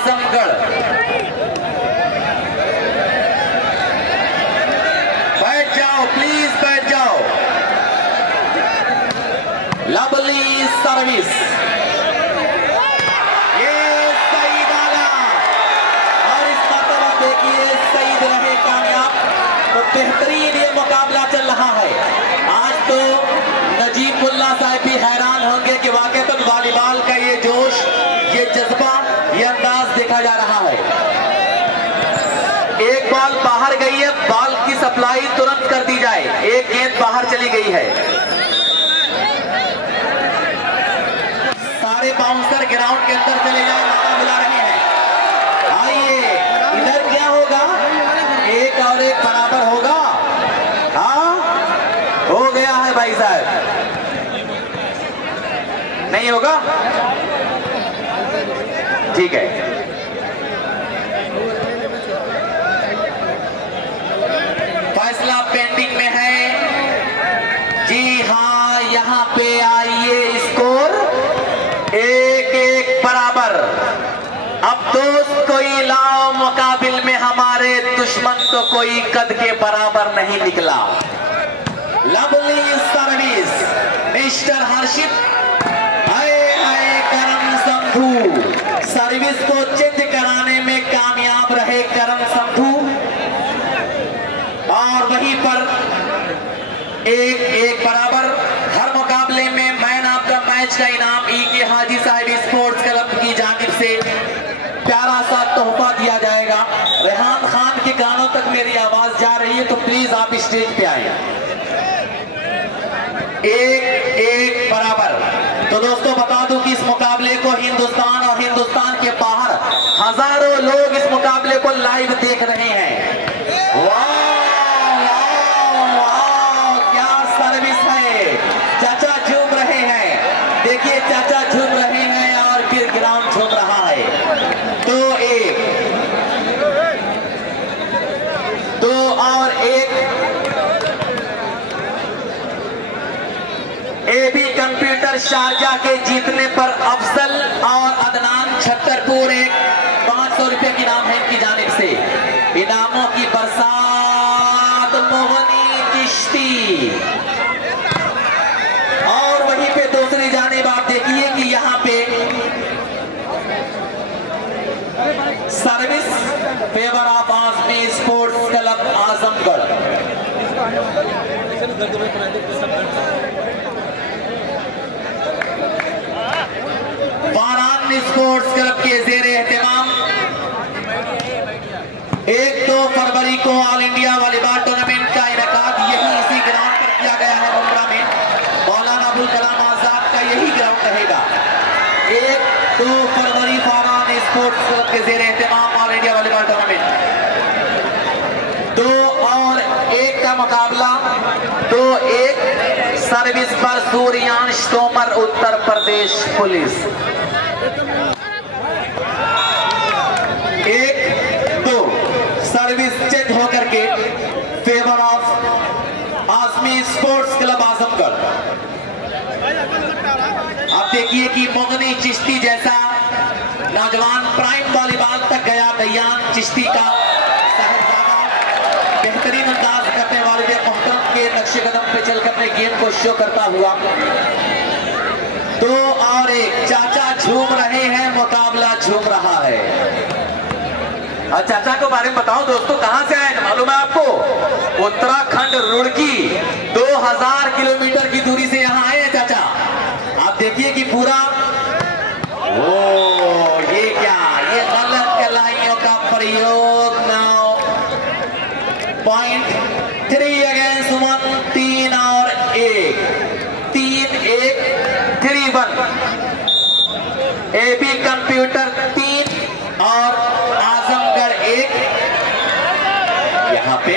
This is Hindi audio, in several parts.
आजमगढ़। बैठ जाओ प्लीज, बैठ जाओ। लवली सर्विस, ये सही डाला और इस मरतबा देखिए सईद रहे कामयाब। तो बेहतरीन ये मुकाबला चल रहा है। आज तो नजीब मुल्ला साहब भी हैरान होंगे कि वाकईतन वॉलीबॉल का ये जोश, ये जज्बा, ये अंदाज देखा जा रहा है। एक बॉल बाहर गई है, बॉल की सप्लाई तुरंत कर दी जाए। एक गेंद बाहर चली गई है। सारे बाउंसर ग्राउंड के अंदर चले जाओ, नारा बुला रहे हैं। आइए, इधर क्या होगा? एक और एक बराबर होगा। हाँ, हो गया है भाई साहब। नहीं होगा? ठीक है। फैसला पेंडिंग में है। जी हाँ, यहाँ पे आइए, स्कोर 1-1 बराबर। अब दोस्त कोई लाओ मुकाबिल में, हमारे दुश्मन तो कोई कद के बराबर नहीं निकला। लवली सर्विस मिस्टर हर्षित, करम संधू सर्विस को चेंज कराने में कामयाब रहे करम संधू। और वहीं पर 1-1 बराबर। हर मुकाबले में मैन ऑफ द मैच का इनाम ई.के. हाजी साहब स्पोर्ट्स क्लब की जानिब से प्यारा सा तोहफा दिया जाएगा। रेहान खान के गानों तक मेरी आवाज जा रही है, तो प्लीज आप स्टेज पे आए। 1-1 बराबर। तो दोस्तों बता दूं कि इस मुकाबले को हिंदुस्तान और हिंदुस्तान के बाहर हजारों लोग इस मुकाबले को लाइव देख रहे हैं। वाह वाह वाह, क्या सर्विस है। चाचा झूम रहे हैं, देखिए चाचा झूम रहे हैं और फिर ग्राउंड झूम रहा है। 2-1, 2 और 1। एबी कंप्यूटर शारजा के जीतने पर अफजल और अदनान छतरपुर 500 रुपए की इनाम है इनकी जानिब से। इनामों की बरसात, मोहनी चिश्ती। और वहीं पे दूसरी जानिब आप देखिए कि यहाँ पे service favour of Azmi sports club Azamgarh. वारान स्पोर्ट्स क्लब के जेर एहतमाम 1-2 फरवरी को ऑल इंडिया वॉलीबॉल टूर्नामेंट का इनेकाद यही इसी ग्राउंड पर किया गया है। मुंब्रा में मौलाना अबुल कलाम आजाद का यही ग्राउंड रहेगा। 1-2 फरवरी वारान स्पोर्ट्स क्लब के जेर एहतमाम ऑल इंडिया वॉलीबॉल टूर्नामेंट। 2 और 1 का मुकाबला। 2-1 सर्विस पर Suryansh Tomar Uttar Pradesh police. 1-2 service change होकर के favour of Azmi sports club Azamgarh. आप देखिए कि मोगनी चिश्ती जैसा नौजवान प्राइम वॉलीबॉल तक गया, कयान चिश्ती का साहिबजादा बेहतरीन अंदाज करने वाले मोहतरम के नक्शे कदम पे चलकर अपने गेम को शो करता हुआ। 2 और 1 चाचा झूम रहे हैं, मुकाबला झूम रहा है। और चाचा को बारे में बताओ दोस्तों, कहां से आए मालूम है आपको? उत्तराखंड रुड़की 2000 किलोमीटर की दूरी से यहां आए हैं चाचा। आप देखिए कि पूरा ये क्या, ये गलत कलाइयों का प्रयोग। नाउ पॉइंट 3 अगेंस्ट 1, 3 और 1, 3-1, 3-1। एबी कंप्यूटर 3 और आजमगढ़ 1। यहाँ पे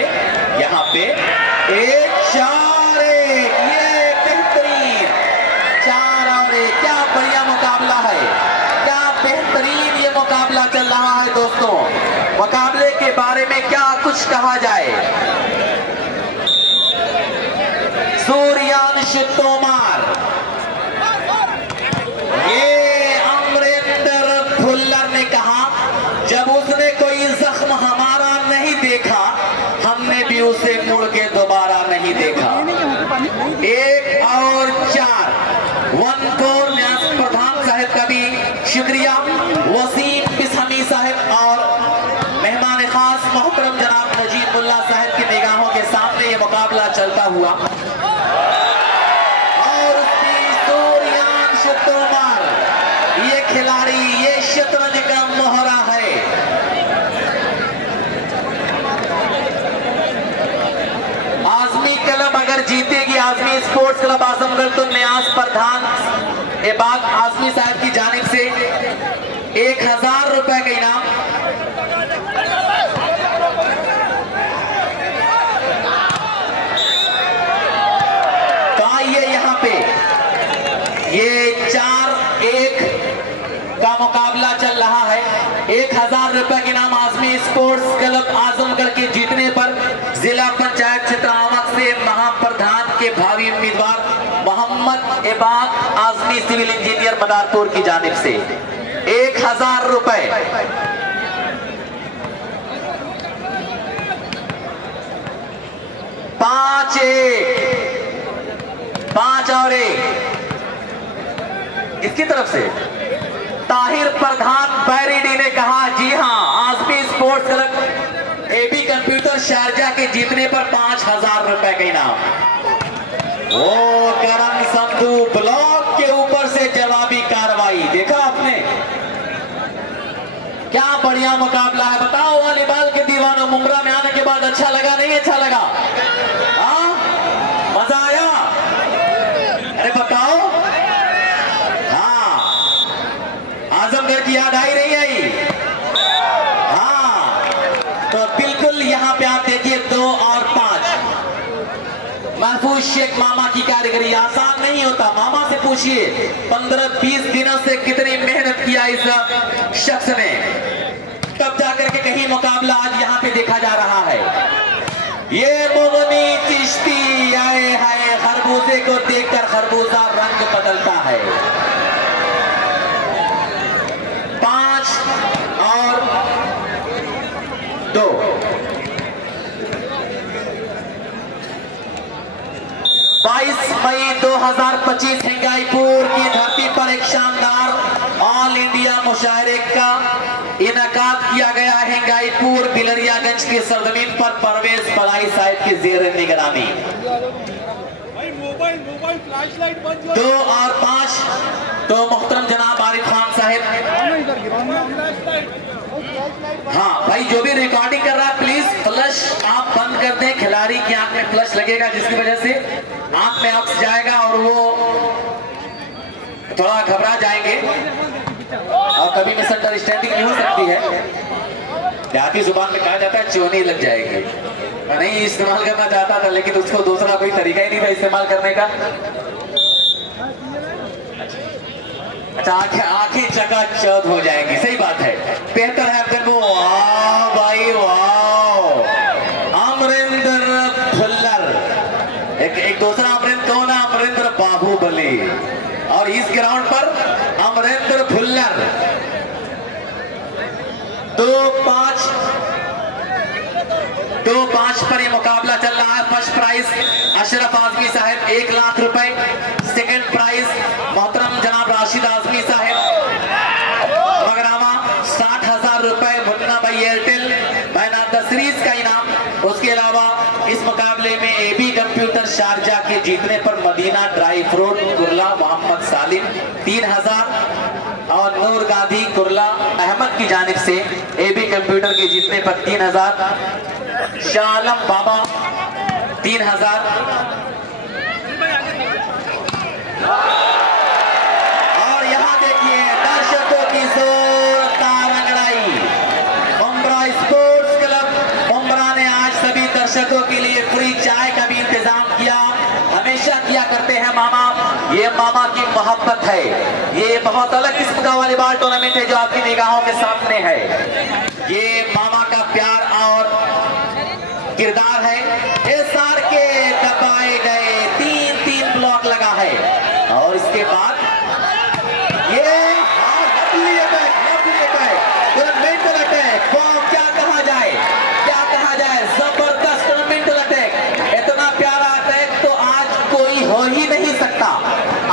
1-4-1, ये बेहतरीन वसीम बिस्हमी साहब और मेहमान खास मोहतरम जनाब नजीब मुल्ला साहब की निगाहों के सामने ये मुकाबला चलता हुआ और उसकी सूर्यांश तोमर, ये खिलाड़ी, ये शतरंज का मोहरा है। आजमी क्लब अगर जीतेगी, आजमी स्पोर्ट्स क्लब आजमगढ़, तो न्याज प्रधान एबाक आजमी साहब की जानिब से 1000 रुपए का इनाम, यहाँ पे ये 4-1 का मुकाबला चल रहा है। 1000 रुपए के नाम आजमी स्पोर्ट्स क्लब आजमगढ़ के जीतने पर जिला पंचायत क्षेत्र आमक से महाप्रधान के भावी उम्मीदवार मोहम्मद एबाक आजमी सिविल इंजीनियर मदारपुर की जानिब से 1000 रुपए। पांच और 1 इसकी तरफ से ताहिर प्रधान बैरिडी ने कहा, जी हां, Azmi sports club AB computer Sharjah के जीतने पर 5000 रुपए का इनाम। ओ करण संधू ब्लॉक के ऊपर से जवाबी कार्रवाई, देखा आपने क्या बढ़िया मुकाबला है। बताओ वॉलीबॉल के दीवानों, मुंब्रा में आने के बाद अच्छा लगा नहीं अच्छा लगा? मजा आया? अरे बताओ, हाँ, आजमगढ़ की याद आई नहीं आई? हाँ, तो बिल्कुल यहाँ पे आप देखिए 2 और 5। महफूज शेख मामा की कारीगरी आसान नहीं होता। मामा से पूछिए 15-20 दिनों से कितनी मेहनत किया इस शख्स ने, तब जाकर के कहीं मुकाबला आज यहाँ पे देखा जा रहा है। ये मोगनी चिश्ती आए हाय, खरबूजे को देखकर खरबूजा रंग बदलता है। 5 और 2। 22 मई 2025 हिंगाईपुर की धरती पर एक शानदार ऑल इंडिया मुशायरे का इनकाद किया गया है। हिंगाईपुर बिलरियागंज की सरजमीन पर परवेज पलाई साहब की जेर निगरानी। 2 और 5 तो मोहतरम जनाब आरिफ खान साहब। हाँ भाई, जो भी रिकॉर्डिंग कर रहा है प्लीज फ्लश आप बंद कर दें। खिलाड़ी की आंख में फ्लश लगेगा जिसकी वजह से आंख में ऑक्स जाएगा और वो थोड़ा घबरा जाएंगे और कभी मिसअंडरस्टैंडिंग नहीं हो सकती है। देहाती जुबान में कहा जाता है चोनी लग जाएगी। मैं नहीं इस्तेमाल करना चाहता था लेकिन उसको दूसरा कोई तरीका ही नहीं था इस्तेमाल करने का। अच्छा, आंखें चकाचौंध हो जाएंगी, सही बात है। बेहतर है फिर वो। वाह भाई वाह, अमरिंदर भुल्लर, एक दूसरा अमरिंदर कौन है? अमरिंदर बाहुबली। और इस ग्राउंड पर अमरिंदर भुल्लर। 2-5 पर यह मुकाबला चल रहा है। फर्स्ट प्राइज अशरफ आजमी साहब 1 लाख रुपए। सेकंड प्राइज मोहतरम जनाब राशिद आजमी साहब मगरामा 60,000 रुपए। मुन्ना भाई Airtel man of the series का इनाम। उसके अलावा इस मुकाबले में एबी कंप्यूटर शारजा के जीतने पर Madina dry fruit Kurla Mohammad Salim 3000 और नूर गांधी कुरला अहमद की जानिब से एबी कंप्यूटर के जीतने पर 3000। शालम बाबा 3000। और यहाँ देखिए दर्शकों की जोरदार अंगड़ाई। मुंब्रा स्पोर्ट्स क्लब मुंब्रा ने आज सभी दर्शकों के लिए फ्री चाय का भी इंतजाम किया। हमेशा किया करते हैं मामा। ये मामा की मोहब्बत है। ये बहुत अलग किस्म का वॉलीबॉल टूर्नामेंट है जो आपकी निगाहों के सामने है। ये मामा का प्यार और किरदार है। एसआर के दबाए गए 3 ब्लॉक लगा है और इसके बाद ये मेंटल अटैक, क्या कहा जाए, जबरदस्त मेंटल अटैक। इतना प्यारा अटैक तो आज कोई हो ही नहीं सकता।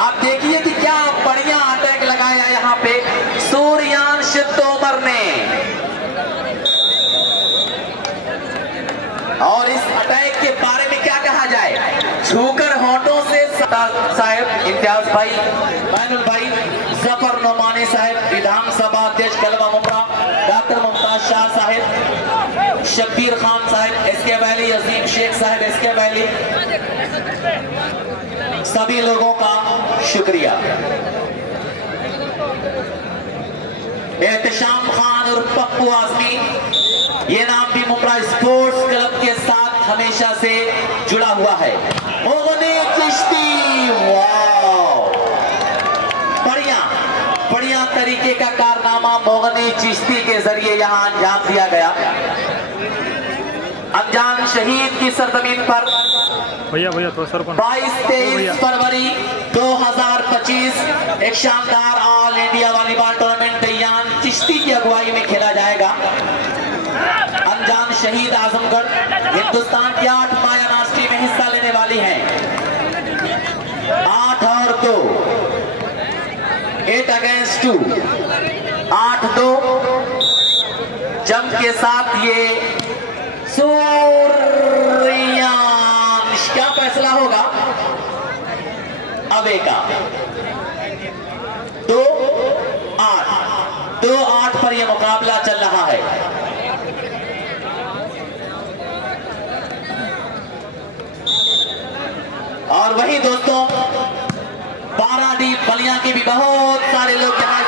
आप देखिए कि क्या बढ़िया अटैक लगाया यहाँ पे सूर्यांश इम्तियाज भाई, मैनुल भाई, जफर नोमानी साहब, विधानसभा अध्यक्ष कलवा मुमरा, डॉक्टर मुमताज शाह साहब, शब्बीर खान साहब, एसके वैली, अजीम शेख साहब एसके वैली, सभी लोगों का शुक्रिया। एहतशाम खान और पप्पू आजमी, ये नाम भी मुमरा स्पोर्ट्स क्लब के साथ हमेशा से जुड़ा हुआ है। मोगनी चिश्ती, वाह, बढ़िया तरीके का कारनामा मोगनी चिश्ती के जरिए यहां अंजाम दिया गया। अनजान शहीद की सरजमीन पर 22-23 फरवरी 2025 एक शानदार ऑल इंडिया वॉलीबॉल टूर्नामेंट दयान चिश्ती की अगुवाई में खेला जाएगा। अनजान शहीद आजमगढ़ हिंदुस्तान की 8 माया नास्टी में हिस्सा लेने वाली हैं। 8 और 2, 8 अगेंस्ट 2, 8-2 जंप के साथ ये सूर्यांश, क्या फैसला होगा अबे का? 2-8 पर यह मुकाबला चल रहा है। और वही दोस्तों बाराडी बलिया के भी बहुत सारे लोग यहाँ,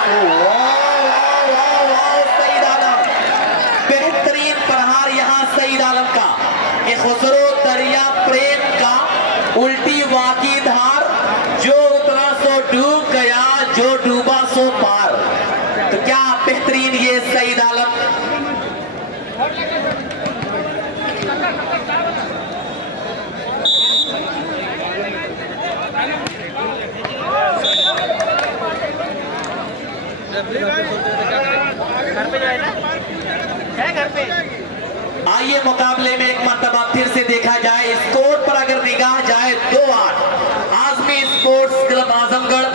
सईद आलम, बेहतरीन प्रहार यहाँ सईद आलम का, ये खुसरो दरिया प्रेम का उल्टी वाकी धार, जो उतरा सो डूब गया, जो डूबा सो पार। तो क्या बेहतरीन ये सईद आलम। आइए मुकाबले में एक मर्तबा फिर से देखा जाए। स्कोर पर अगर निगाह जाए 2-8 आजमी स्पोर्ट्स क्लब आजमगढ़।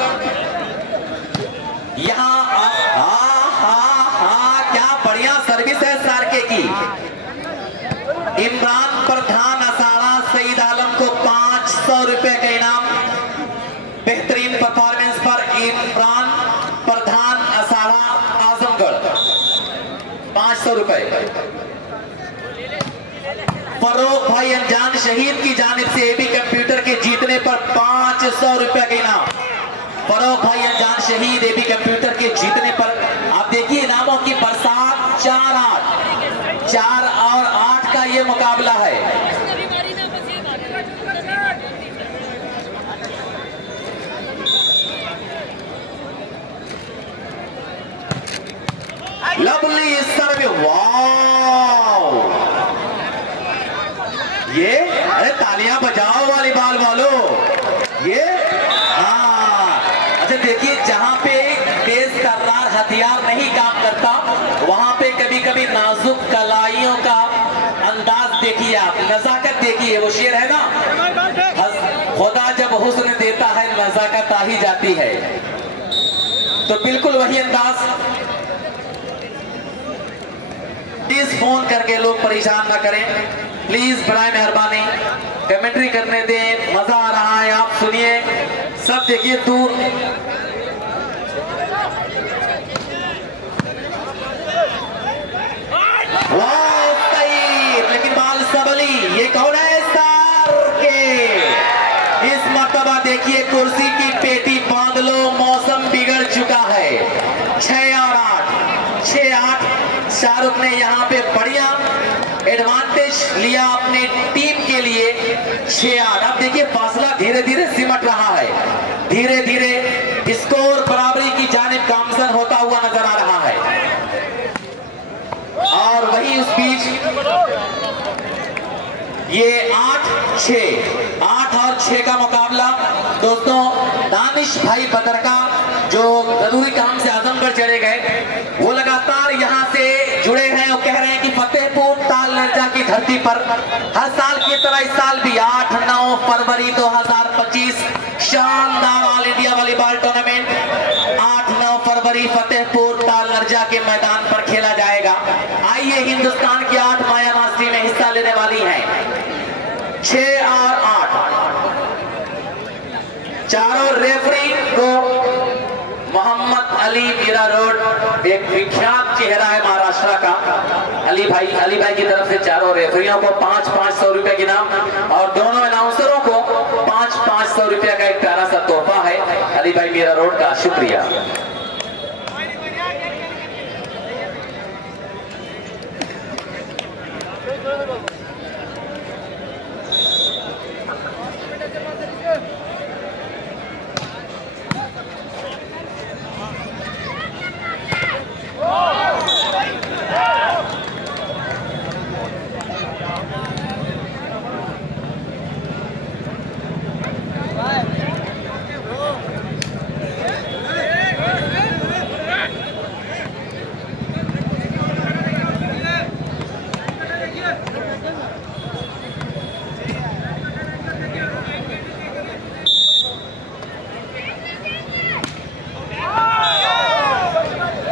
यहाँ क्या बढ़िया सर्विस है सारके की। इमरान प्रधान असाड़ा सईद आलम को 500 रुपए का इनाम। बेहतरीन परफॉर्मेंस पर इमरान प्रधान असाड़ा आजमगढ़ 500 रुपए। फरोख भाई अनजान शहीद की जानिब से एबी कंप्यूटर के जीतने पर 500 रुपए का इनाम। फरोख भाई अनजान शहीद एबी कंप्यूटर के जीतने पर आप देखिए इनामों की बरसात। 4 और 8 का ये मुकाबला है। लवली सर्व, वाओ, ये अरे तालियां बजाओ वॉलीबॉल वालों। ये अच्छा देखिए, जहां पे तेज तर्रार हथियार नहीं काम करता वहां पे कभी कभी नाजुक कलाइयों का अंदाज देखिए आप, नजाकत देखिए। वो शेर है ना, खुदा जब हुस्न देता है नजाकत आ ही जाती है। तो बिल्कुल वही अंदाज। प्लीज फोन करके लोग परेशान ना करें, प्लीज बराए मेहरबानी कमेंट्री करने दें। मजा आ रहा है, आप सुनिए, सब देखिए। दूर लेकिन बाल सबली, ये कौन है? सार के इस मर्तबा देखिए कुर्सी की पेटी बांध लो, मौसम बिगड़ चुका है। 6 और 8 शाहरुख ने यहाँ पे बढ़िया एडवांटेज लिया अपने टीम के लिए। 6-8 अब देखिए फासला धीरे धीरे सिमट रहा है। धीरे धीरे स्कोर बराबरी की जानिब गामजन होता हुआ नजर आ रहा है। और वही उस बीच ये 8 और 6 का मुकाबला। दोस्तों दानिश भाई बदरका जो जरूरी काम से आजमगढ़ चले गए, वो लगातार यहाँ से जुड़े हैं और कह रहे हैं कि फतेहपुर ताल नरजा की धरती पर हर साल की तरह इस साल भी 8-9 फरवरी 2025 शानदार ऑल इंडिया वॉलीबॉल टूर्नामेंट 8-9 फरवरी फतेहपुर ताल नरजा के मैदान पर खेला जाएगा। आइए हिंदुस्तान की 8 माया नास्टी में हिस्सा लेने वाली हैं। 6 और 8 चारों रेफरी को मोहम्मद अली मीरा रोड, एक विख्यात चेहरा है महाराष्ट्र का, अली भाई की तरफ से चारों रेफरियों को 500 रुपए के नाम और दोनों अनाउंसरों को 500 रुपए का एक प्यारा सा तोहफा है अली भाई मीरा रोड का। शुक्रिया।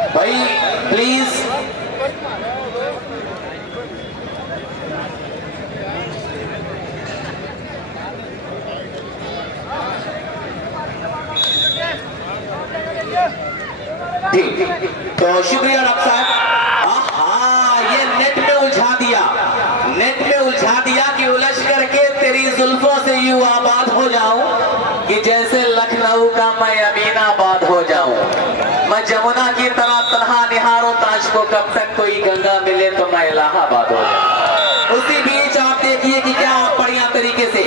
भाई प्लीज ठीक, तो शुक्रिया डॉक्टर साहब। हाँ, ये नेट में उलझा दिया कि उलझ करके तेरी जुल्फों से यूं आबाद हो जाऊं कि जैसे लखनऊ का मैं अमीनाबाद हो जाऊं। मैं जमुना की तरह तन्हा निहारूं ताज को, कब तक कोई गंगा मिले तो मैं इलाहाबाद हो जाऊं। उसी बीच आप देखिए कि क्या बढ़िया तरीके से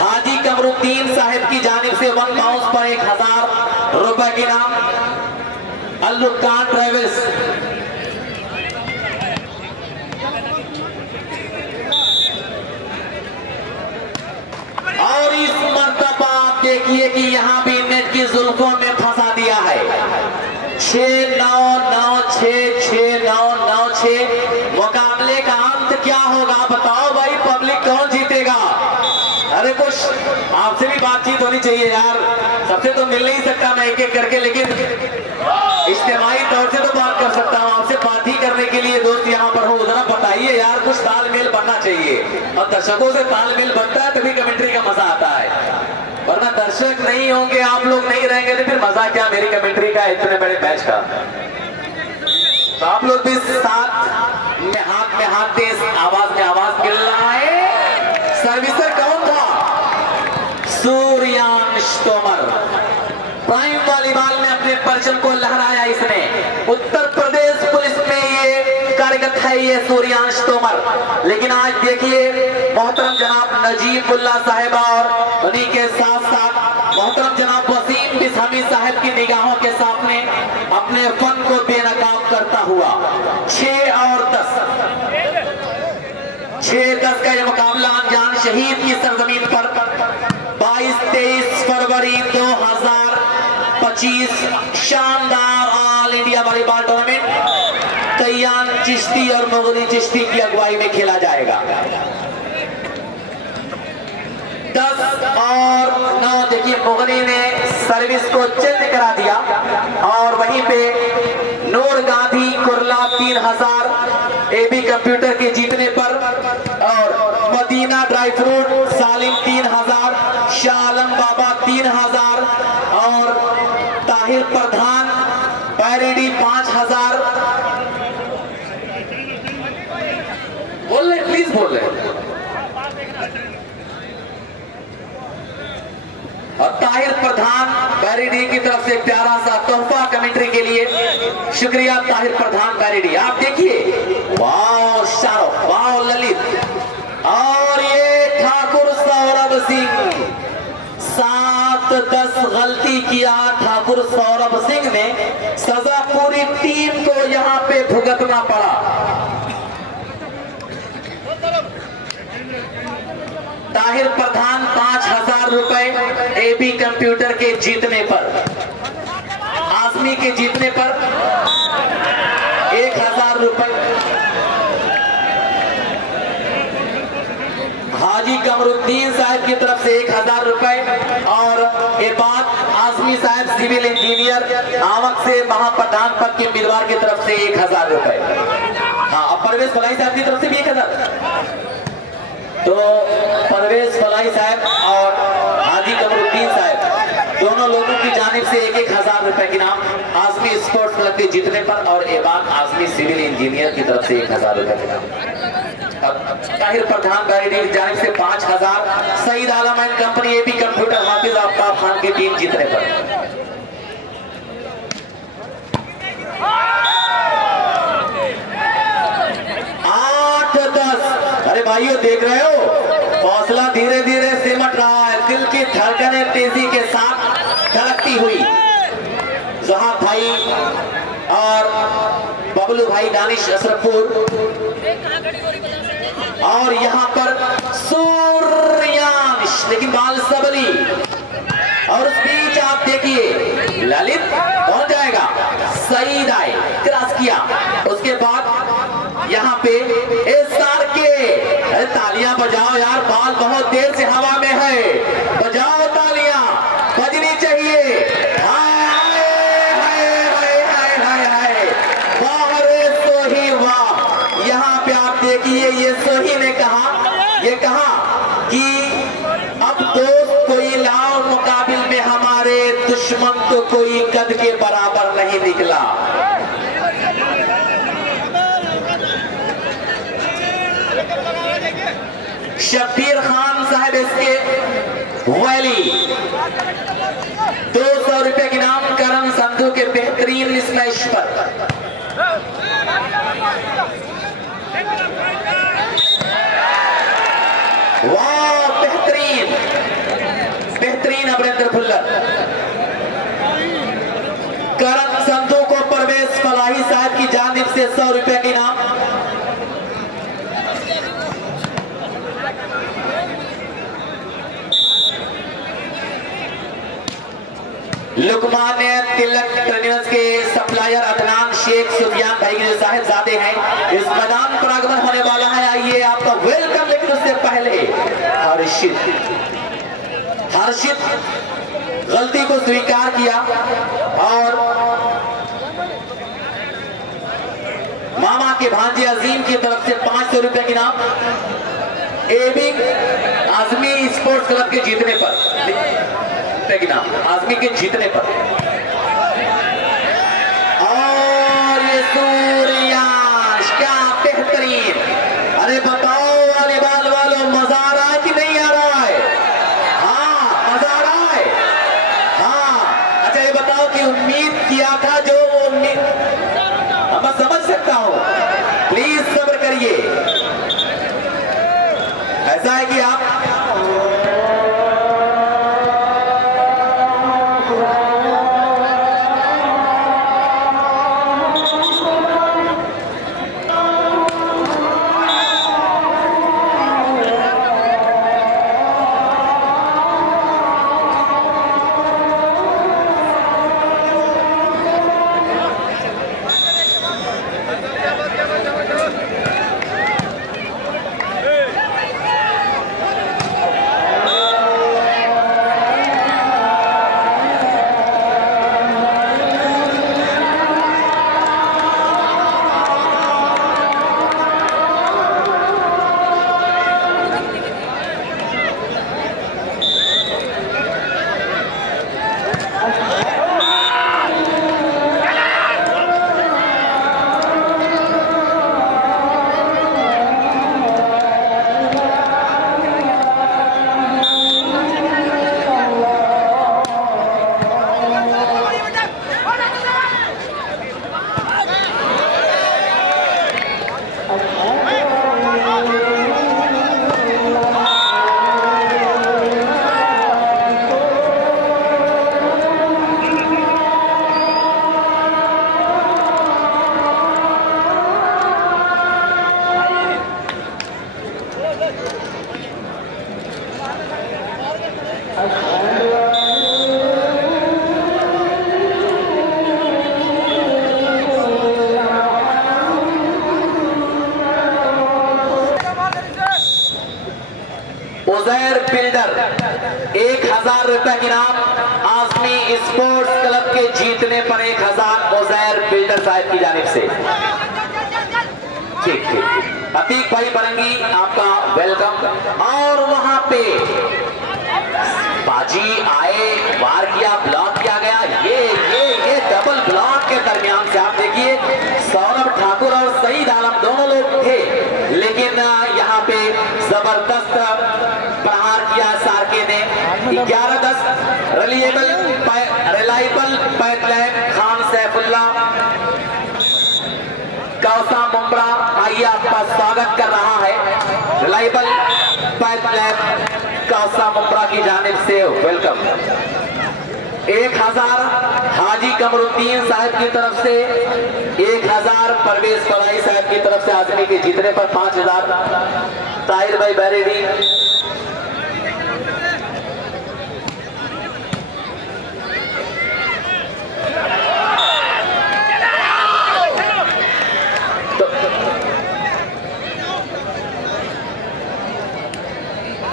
हाजी कमरुद्दीन साहिब की जानिब से 1 पाउंड पर 1000 रुपए के नाम अल्लुकान ट्रेवल्स। और इस मर्तबा आप देखिए कि यहाँ भी नेट की जुल्फों में फंसा दिया है। 6-9-9-6-6-9-9-6 मुकाबले का अंत क्या होगा बताओ भाई, पब्लिक कौन जीतेगा? अरे कुछ आपसे भी बातचीत होनी चाहिए यार, सबसे तो मिल नहीं सकता मैं एक करके, लेकिन इज्तिमाई तौर से तो बात कर सकता हूँ। आपसे बात ही करने के लिए दोस्त यहाँ पर हो, जरा बताइए यार, कुछ तालमेल बनना चाहिए और दर्शकों से तालमेल बनता है तभी कमेंट्री का मजा आता है, वरना दर्शक नहीं होंगे, आप लोग नहीं रहेंगे तो फिर मजा क्या मेरी कमेंट्री का, इतने बड़े मैच का। तो आप लोग भी साथ में हाथ दे, आवाज में आवाज मिल रहा है। सर्विसर कौन था? सूर्यांश तोमर। प्राइम वॉलीबॉल में अपने परचम को लहराया इसने। उत्तर प्रदेश पुलिस में ये कार्यरत है ये सूर्यांश तोमर। लेकिन आज देखिए मोहतरम जनाब नजीबुल्लाह साहिब और उन्हीं के साथ साथ मोहतरम जनाब वसीम बिस्मी साहब की निगाहों के सामने अपने फन को बेनकाब करता हुआ 6 और 10 का यह मुकाबला अनजान शहीद की सरजमीन पर 22-23 फरवरी 2025 शानदार all India volleyball tournament Kayan Chishti और मुगनी चिश्ती की अगुवाई में खेला जाएगा। 10 और 9 देखिए मुगनी ने सर्विस को चेंज करा दिया और वहीं पे नूर गांधी कुरला 3000 एबी कंप्यूटर के जीतने पर और मदीना ड्राई फ्रूट सालिम 3000, शालम बाबा 3000 और ताहिर प्रधान पैरेडी 5000। बोल रहे प्लीज बोल रहे। और ताहिर प्रधान बैरिडी की तरफ से प्यारा सा तोहफा कमेंट्री के लिए। शुक्रिया ताहिर प्रधान बैरिडी। आप देखिए वाह शाहरुख, वाह ललित और ये ठाकुर सौरभ सिंह 7-10 गलती किया ठाकुर सौरभ सिंह ने, सजा पूरी टीम को यहाँ पे भुगतना पड़ा। ताहिर प्रधान 5000 रुपए एबी कंप्यूटर के जीतने पर, आसमी के जीतने पर 1000 रुपए, हाजी कमरुद्दीन साहब की तरफ से 1000 रुपए और ये बात आसमी साहब सिविल इंजीनियर आवक से महाप्रधान पद के उम्मीदवार की तरफ से 1000 रुपए। हाँ, और परवेश फलाई साहब की तरफ से भी 1000। तो परवेश फलाई साहब और हाजी कमरुद्दीन साहब जानिब से 1,000 रुपए की नाम आजमी स्पोर्ट्स क्लब के जीतने पर, और एबान आजमी सिविल इंजीनियर की तरफ से 1,000 रुपए की नाम। ताहिर प्रधान गाड़ी की जानिब से 5,000, सईद आलम एंड कंपनी एबी कंप्यूटर हाफिज आफ्ताब खान की टीम जीतने पर। 8-10। अरे भाइयों देख रहे हो, हौसला धीरे धीरे सिमट रहा है, दिल की धड़कनें तेजी के साथ धड़कती हुई। जहां भाई और बबलू भाई दानिश अशरफपुर, और यहाँ पर सूर्यांश, लेकिन बाल सबली, और उस बीच आप देखिए ललित पहुंच जाएगा, सईद आए, क्रॉस किया, उसके बाद यहाँ पे एसआर के, अरे तालियां बजाओ यार, बाल बहुत देर से हवा में है, बजाओ तालियां, बजनी चाहिए। यहाँ पे आप देखिए ये सोही ने कहा, ये कहा कि अब दोस्त कोई लाओ मुकाबिल में, हमारे दुश्मन तो कोई कद के बराबर नहीं निकला। शब्बीर खान साहब इसके वैली 200 रुपए की नाम करण संधू के बेहतरीन स्मैश पर। वाह, बेहतरीन बेहतरीन अमरिंदर भुल्लर। करण संधू को परवेश फलाही साहब की जानिब से 100 रुपए की नाम। लुकमान्य तिलक ट्रेनर्स के सप्लायर अदनान शेख सुफियान भाई के जो साहिबजादे हैं, इस मैदान पर आगमन होने वाला है। आइए आपका वेलकम। लेकिन उससे पहले हर्षित गलती को स्वीकार किया और मामा के भांजे अजीम की तरफ से 500 रुपए की नाम एबी आजमी स्पोर्ट्स क्लब के जीतने पर, की नाम आजमी के जीतने पर। और ये सूर्यांश, क्या बेहतरीन। अरे बताओ वॉलीबॉल वालों, मजा आ रहा है कि नहीं आ रहा है? हाँ, मजा आ रहा है। हाँ, अच्छा ये बताओ कि उम्मीद किया था जो वो उम्मीद, मैं समझ सकता हूं, प्लीज सब्र करिए। ऐसा है कि आप उजैर बिल्डर 1000 रुपए की नाम आजमी स्पोर्ट्स क्लब के जीतने पर 1000 उजैर बिल्डर साहब की जानिब से। ठीक ठीक, अतीक भाई बरंगी आपका वेलकम। और वहां पे हाजी आए, वार किया, ब्लॉक किया गया। ये डबल ब्लॉक के दरमियान से आप देखिए सौरभ ठाकुर और सईद आलम दोनों लोग थे, लेकिन यहाँ पे जबरदस्त प्रहार किया सार्के ने। 11-10 रिलायबल पैतलैम खान सैफुल्ला कौसा मुंब्रा आइए आपका स्वागत कर रहा है। रिलायबल पैतलैम कौसा मुंब्रा की जानिब से वेलकम। 1000 हाजी कमरुद्दीन साहब की तरफ से, 1000 परवेज फलाई साहब की तरफ से आदमी के जीतने पर 5000 ताहिर भाई बैरेडी।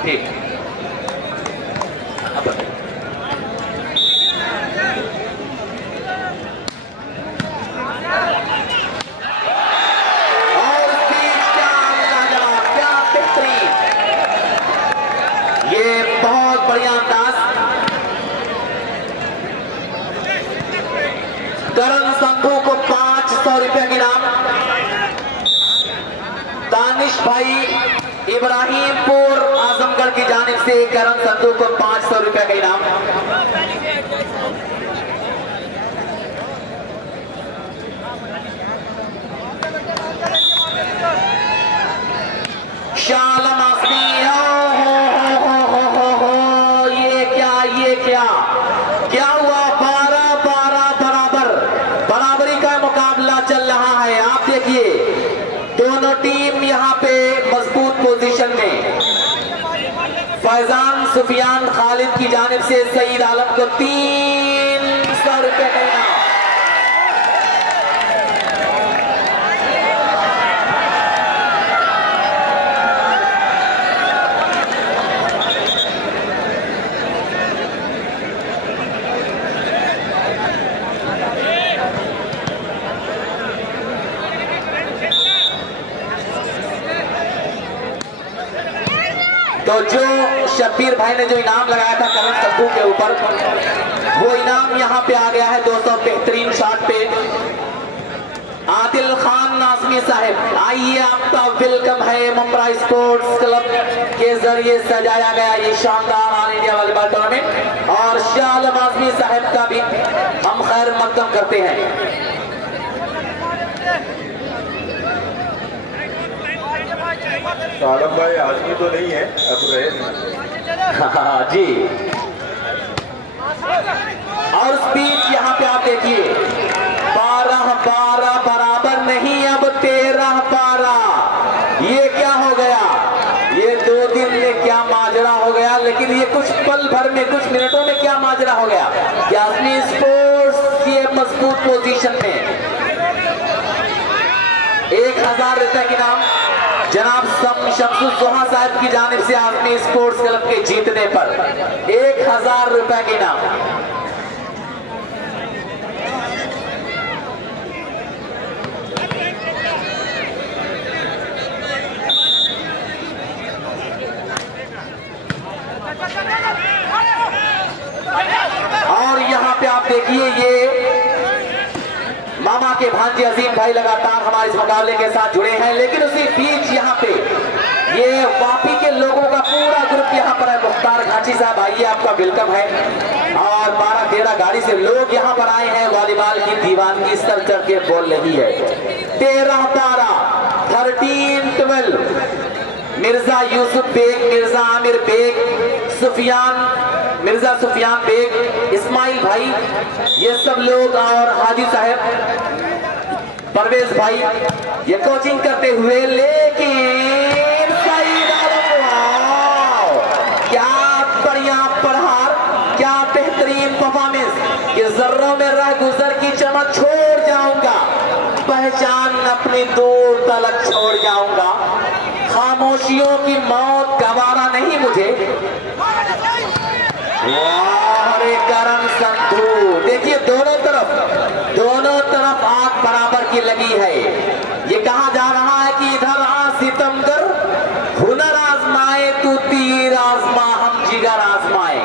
ठीक बढ़िया अंदाज। करण संधू को 500 रुपए की इनाम। दानिश भाई इब्राहिमपुर आजमगढ़ की जानिब से करण संधू को 500 रुपए का इनाम। शालम आसमी, क्या हुआ? 12-12 बराबरी का मुकाबला चल रहा है। आप देखिए दोनों टीम यहाँ पे मजबूत पोजीशन में। फैजान सुफियान खालिद की जानिब से सईद आलम को 300 रुपए का इनाम। तो जो शब्बीर भाई ने जो इनाम लगाया था करण संधू के ऊपर, वो इनाम यहाँ पे आ गया है 200 बेहतरीन शॉट पे। आदिल खान नाज़मी साहब आइए, आपका वेलकम है। मुंब्रा स्पोर्ट्स क्लब के जरिए सजाया गया ये शानदार ऑल इंडिया वॉलीबॉल टूर्नामेंट, और शालम आज़मी साहब का भी हम खैर मकदम करते हैं। सालम भाई आदमी तो नहीं है, अब रहे। हाँ जी। और स्पीच यहाँ पे आप देखिए 12-12 बराबर नहीं, अब 13-12। ये क्या हो गया? ये 2 दिन में क्या माजरा हो गया, लेकिन ये कुछ पल भर में, कुछ मिनटों में क्या माजरा हो गया। यास्मीन स्पोर्ट्स ये मजबूत पोजीशन में। 1000 रुपए के नाम जनाब शम्सुज़्ज़ोहा साहब की जानिब से आज़मी स्पोर्ट्स क्लब के जीतने पर 1000 रुपए के नाम। और यहाँ पे आप देखिए ये मामा के भांजे अजीम भाई लगातार हमारे इस मुकाबले के साथ जुड़े हैं, लेकिन उसी बीच यहाँ पे ये वापी के लोगों का पूरा ग्रुप यहाँ पर है। मुख्तार घाची साहब आइए, आपका वेलकम है। और 12-13 गाड़ी से लोग यहाँ पर आए हैं। वॉलीबॉल की दीवानगी सर चढ़ के बोल रही है। 13-12 13-12 मिर्जा यूसुफ बेग, मिर्जा आमिर बेग, मिर्जा सुफियान बेग, इस्माइल भाई, ये सब लोग, और हाजी साहब, परवेज भाई ये कोचिंग करते हुए। लेकिन सईद आलम, क्या बढ़िया प्रहार, क्या बेहतरीन परफॉर्मेंस। ये जर्रों में रह गुजर की चमक छोड़ जाऊंगा, पहचान अपनी दूर तलक छोड़ जाऊंगा। खामोशियों की मौत गवारा नहीं मुझे। करण संधू देखिए दोनों तरफ आग बराबर की लगी है। ये कहा जा रहा है कि इधर आ सितमगर, हुनर आजमाए तू तीर आजमा, हम जिगर आजमाए।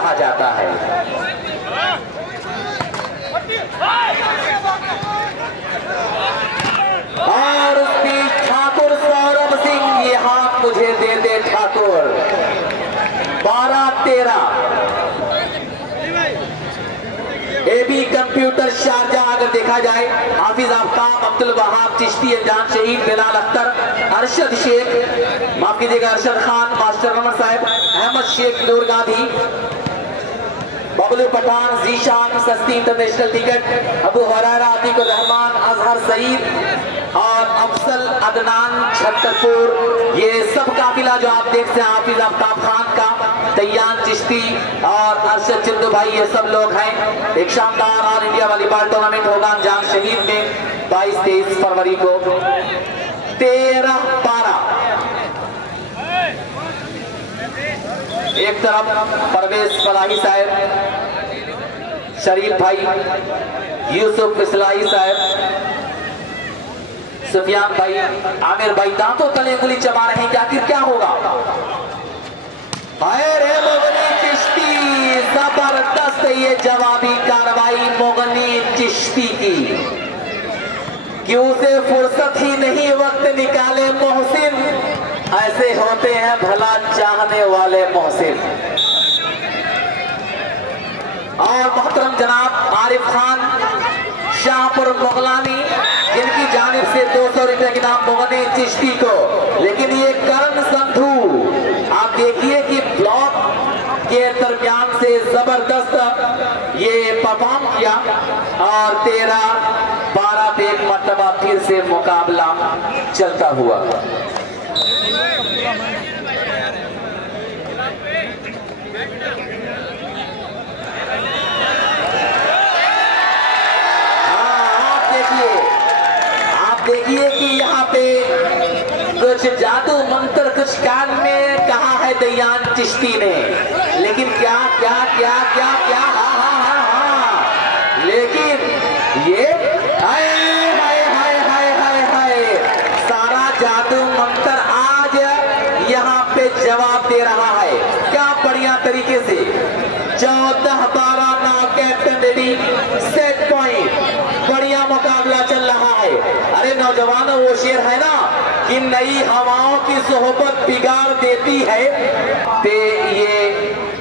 कहा जाता है। और उसकी ठाकुर सौरभ सिंह, ये हाथ मुझे दे दे ठाकुर। 12-13 AB computer Sharjah. अगर देखा जाए हाफिज आफ्ताब, अब्दुल वहाब चिश्ती, अनजान शहीद, बिलाल अख्तर, अरशद शेख, माफ कीजिएगा अरशद खान, मास्टर रमन साहब, अहमद शेख, नूर गांधी, बबलू पठान, जीशान, सस्ती इंटरनेशनल टिकट, अबू हुरैरा, अतीकुर रहमान, अजहर सईद और अफसल अदनान छतरपुर। ये सब काफिला जो आप देखते हैं हाफिज आफ्ताब खान का, तैयान चिश्ती और अरशद चिंदू भाई, ये सब लोग हैं। एक शानदार ऑल इंडिया वॉलीबॉल टूर्नामेंट होगा अनजान शहीद में 22-23 फरवरी को। 13-12 एक तरफ परवेज फलाही साहब, शरीफ भाई, यूसुफ इस्लाही साहब, सुफियान भाई, आमिर भाई दांतों तले उंगली चबा रहे हैं कि आखिर क्या होगा। हाय रे मोगनी चिश्ती, जबरदस्त ये जवाबी कार्रवाई मोगनी चिश्ती की, कि उसे फुर्सत ही नहीं वक्त निकाले मोहसिन। ऐसे होते हैं भला चाहने वाले मोहसिन। और मोहतरम जनाब आरिफ खान शाहपुर मुगलानी, जिनकी जानिब से 200 रुपए के नाम मोगनी चिश्ती को। लेकिन ये करण संधू, आप देखिए कि ब्लॉक के दरमियान से जबरदस्त ये परफॉर्म किया और 13-12 पे एक मर्तबा फिर से मुकाबला चलता हुआ। देखिए कि यहाँ पे कुछ जादू मंत्र कुछ कान में कहा है दयान चिश्ती ने, लेकिन क्या क्या क्या क्या क्या, हाँ हाँ हाँ हाँ, लेकिन ये हाय हाय हाय हाय हाय हाय, सारा जादू मंत्र आज यहाँ पे जवाब दे रहा है। क्या बढ़िया तरीके से 14-12 ना कैप्टन रेडी, सेट पॉइंट, बढ़िया मुकाबला चल रहा है। अरे नौजवानों, वो शेर है ना कि नई हवाओं की सोहबत बिगाड़ देती है। ते ये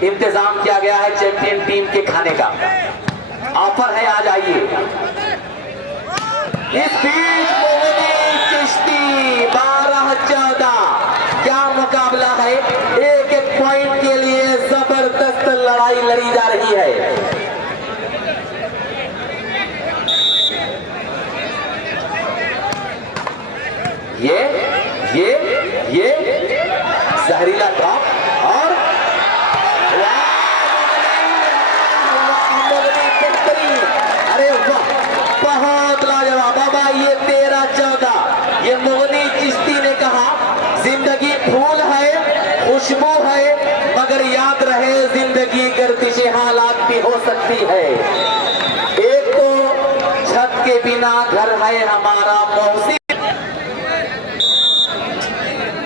इंतजाम किया गया है चैंपियन टीम के खाने का, ऑफर है, आ जाइए। इस बीच मोगनी चिश्ती 12-14, क्या मुकाबला है। एक एक पॉइंट के लिए जबरदस्त लड़ाई लड़ी जा रही है। ये जहरीला ड्रॉप और अरे वाह, बहुत लाजवाब बाबा। ये 13-14, ये मोगनी चिश्ती ने कहा जिंदगी फूल है, खुशबू है, मगर याद रहे जिंदगी गर्दिश हालात भी हो सकती है। एक तो छत के बिना घर है हमारा मौसी।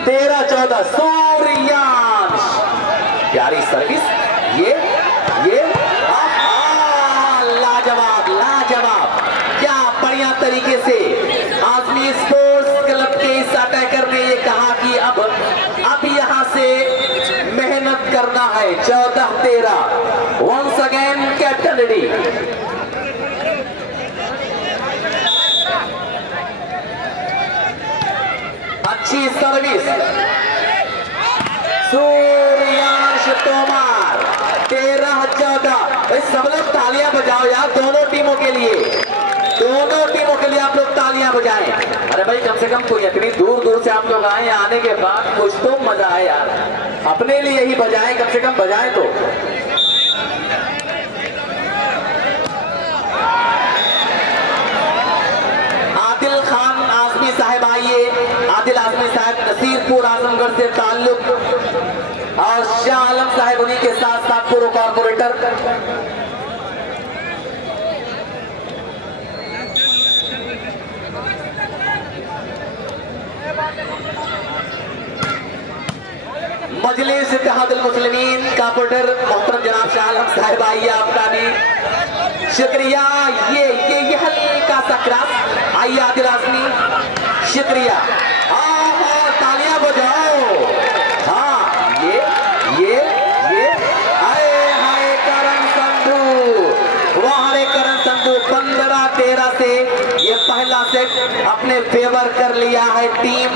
13-14 सूर्यांश, प्यारी सर्विस, ये लाजवाब लाजवाब, क्या बढ़िया तरीके से आजमी स्पोर्ट्स क्लब के इस अटैकर ने ये कहा कि अब यहां से मेहनत करना है। 14-13 वंस अगेन कैप्टन रेडी। अच्छी सर्विस, सूर्यांश तोमर। 13-14, सब लोग तालियां बजाओ यार, दोनों टीमों के लिए, दोनों टीमों के लिए आप लोग तालियां बजाएं। अरे भाई, कम से कम कोई इतनी दूर दूर से आप लोग आए, आने के बाद कुछ तो मजा है यार, अपने लिए ही बजाएं, कम से कम बजाएं तो। आदिल खान आजमी साहब आइए, आदिल आजमी साहब नसीरपुर आजमगढ़ से ताल्लुक, और शाह आलम साहब उन्हीं के साथ साथ पूर्व कॉर्पोरेटर। मजलिस इत्तेहादुल मुस्लिमीन का पुटर मोहतरम जनाब शाह आलम साहब, आइए आपका भी शुक्रिया। ये हल्का सा क्रॉस, आइए आदिल आजमी, शुक्रिया। तालियां बजाओ। हाँ ये आए हाय करण संधू, वाह रे करण संधू, 15-13 से ये पहला सेट अपने फेवर कर लिया है टीम।